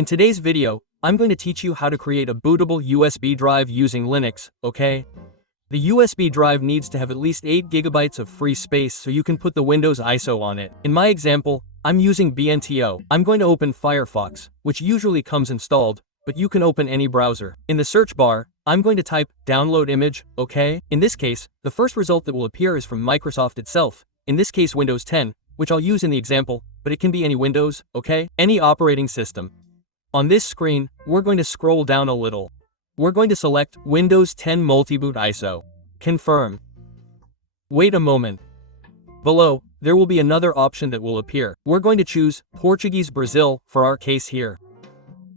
In today's video, I'm going to teach you how to create a bootable USB drive using Linux, okay? The USB drive needs to have at least 8 GB of free space so you can put the Windows ISO on it. In my example, I'm using BNTO. I'm going to open Firefox, which usually comes installed, but you can open any browser. In the search bar, I'm going to type download image, okay? In this case, the first result that will appear is from Microsoft itself, in this case Windows 10, which I'll use in the example, but it can be any Windows, okay? Any operating system. On this screen, we're going to scroll down a little. We're going to select Windows 10 Multiboot ISO. Confirm. Wait a moment. Below, there will be another option that will appear. We're going to choose Portuguese Brazil for our case here.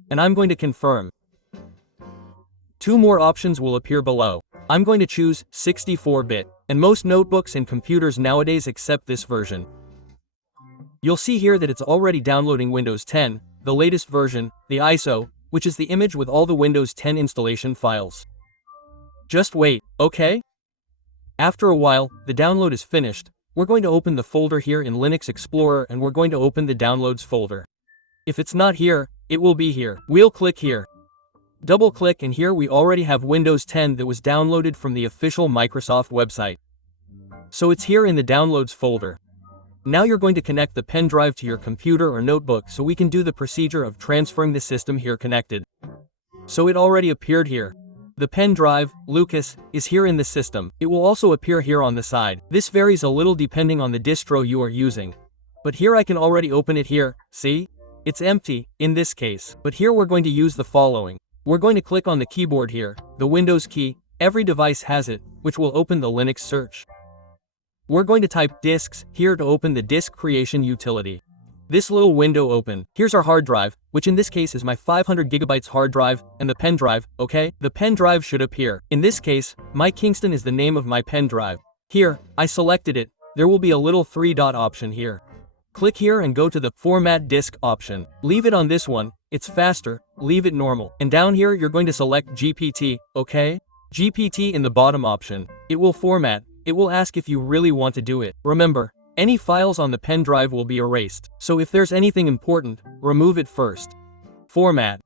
And I'm going to confirm. 2 more options will appear below. I'm going to choose 64-bit, and most notebooks and computers nowadays accept this version. You'll see here that it's already downloading Windows 10, the latest version, the ISO, which is the image with all the Windows 10 installation files. Just wait, okay? After a while, the download is finished. We're going to open the folder here in Linux Explorer and we're going to open the downloads folder. If it's not here, it will be here. We'll click here. Double click and here we already have Windows 10 that was downloaded from the official Microsoft website. So it's here in the downloads folder. Now you're going to connect the pen drive to your computer or notebook so we can do the procedure of transferring the system here connected. So it already appeared here. The pen drive, Lucas, is here in the system. It will also appear here on the side. This varies a little depending on the distro you are using. But here I can already open it here, see? It's empty, in this case. But here we're going to use the following. We're going to click on the keyboard here, the Windows key, every device has it, which will open the Linux search. We're going to type disks here to open the disk creation utility. This little window open. Here's our hard drive, which in this case is my 500 GB hard drive, and the pen drive, okay? The pen drive should appear. In this case, my Kingston is the name of my pen drive. Here, I selected it. There will be a little 3-dot option here. Click here and go to the Format Disk option. Leave it on this one, it's faster, leave it normal. And down here you're going to select GPT, okay? GPT in the bottom option. It will format. It will ask if you really want to do it. Remember, any files on the pen drive will be erased. So if there's anything important, remove it first. Format.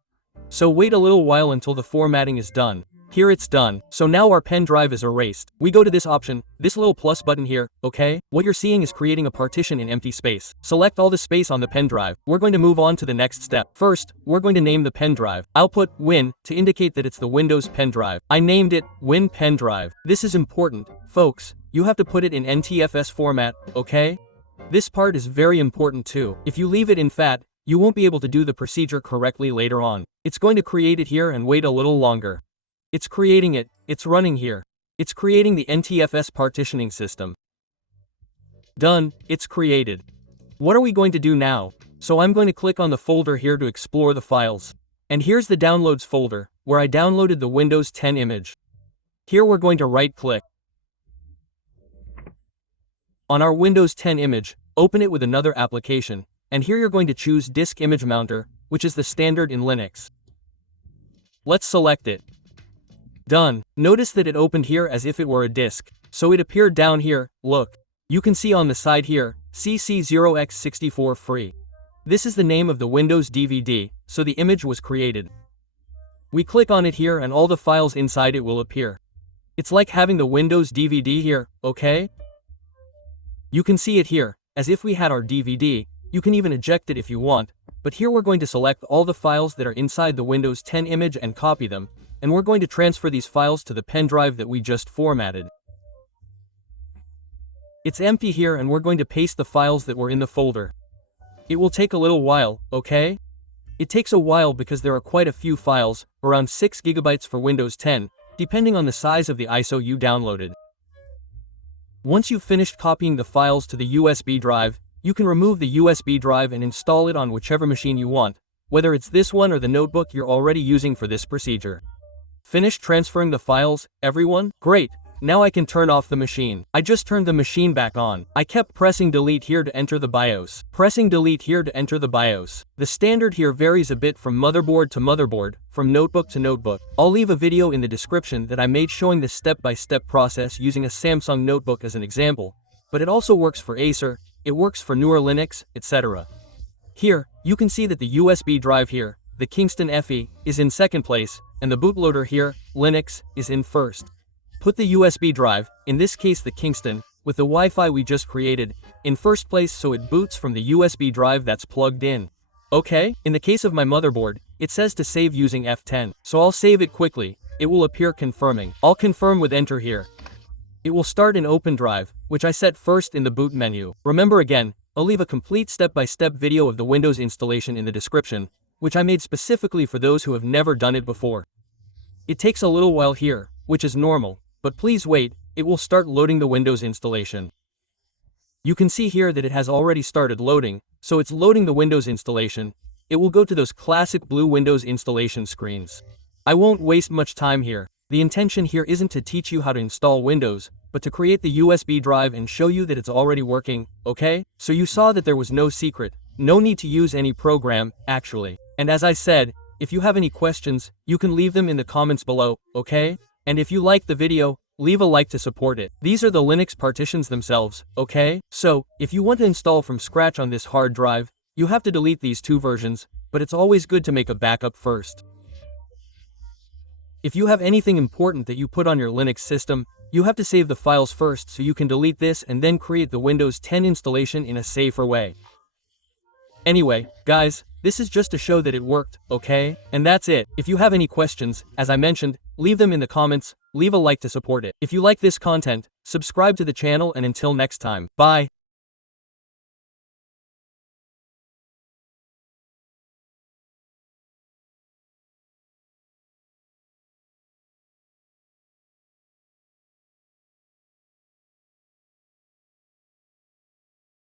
So wait a little while until the formatting is done. Here it's done. So now our pen drive is erased. We go to this option, this little plus button here, okay? What you're seeing is creating a partition in empty space. Select all the space on the pen drive. We're going to move on to the next step. First, we're going to name the pen drive. I'll put Win to indicate that it's the Windows pen drive. I named it Win Pen Drive. This is important, folks. You have to put it in NTFS format, okay? This part is very important too. If you leave it in FAT, you won't be able to do the procedure correctly later on. It's going to create it here and wait a little longer. It's creating it, it's running here. It's creating the NTFS partitioning system. Done, it's created. What are we going to do now? So I'm going to click on the folder here to explore the files. And here's the downloads folder, where I downloaded the Windows 10 image. Here we're going to right-click. On our Windows 10 image, open it with another application, and here you're going to choose Disk Image Mounter, which is the standard in Linux. Let's select it. Done. Notice that it opened here as if it were a disk. So it appeared down here, look. You can see on the side here, CC0x64 free. This is the name of the Windows DVD, so the image was created. We click on it here and all the files inside it will appear. It's like having the Windows DVD here, okay? You can see it here, as if we had our DVD. You can even eject it if you want, but here we're going to select all the files that are inside the Windows 10 image and copy them. And we're going to transfer these files to the pen drive that we just formatted. It's empty here and we're going to paste the files that were in the folder. It will take a little while, okay? It takes a while because there are quite a few files, around 6 GB for Windows 10, depending on the size of the ISO you downloaded. Once you've finished copying the files to the USB drive, you can remove the USB drive and install it on whichever machine you want, whether it's this one or the notebook you're already using for this procedure. Finished transferring the files, everyone? Great! Now I can turn off the machine. I just turned the machine back on. I kept pressing delete here to enter the BIOS. Pressing delete here to enter the BIOS. The standard here varies a bit from motherboard to motherboard, from notebook to notebook. I'll leave a video in the description that I made showing the step-by-step process using a Samsung notebook as an example, but it also works for Acer, it works for newer Linux, etc. Here, you can see that the USB drive here, the Kingston FE, is in second place, and the bootloader here, Linux, is in first. Put the USB drive, in this case the Kingston, with the Wi-Fi we just created, in first place so it boots from the USB drive that's plugged in. Okay, in the case of my motherboard, it says to save using F10, so I'll save it quickly. It will appear confirming. I'll confirm with enter here. It will start in Open Drive, which I set first in the boot menu. Remember again, I'll leave a complete step-by-step video of the Windows installation in the description, which I made specifically for those who have never done it before. It takes a little while here, which is normal, but please wait, it will start loading the Windows installation. You can see here that it has already started loading, so it's loading the Windows installation. It will go to those classic blue Windows installation screens. I won't waste much time here. The intention here isn't to teach you how to install Windows, but to create the USB drive and show you that it's already working, okay? So you saw that there was no secret, no need to use any program, actually. And as I said, if you have any questions, you can leave them in the comments below, okay? And if you liked the video, leave a like to support it. These are the Linux partitions themselves, okay? So, if you want to install from scratch on this hard drive, you have to delete these two versions, but it's always good to make a backup first. If you have anything important that you put on your Linux system, you have to save the files first so you can delete this and then create the Windows 10 installation in a safer way. Anyway, guys, this is just to show that it worked, okay? And that's it. If you have any questions, as I mentioned, leave them in the comments, leave a like to support it. If you like this content, subscribe to the channel and until next time, bye.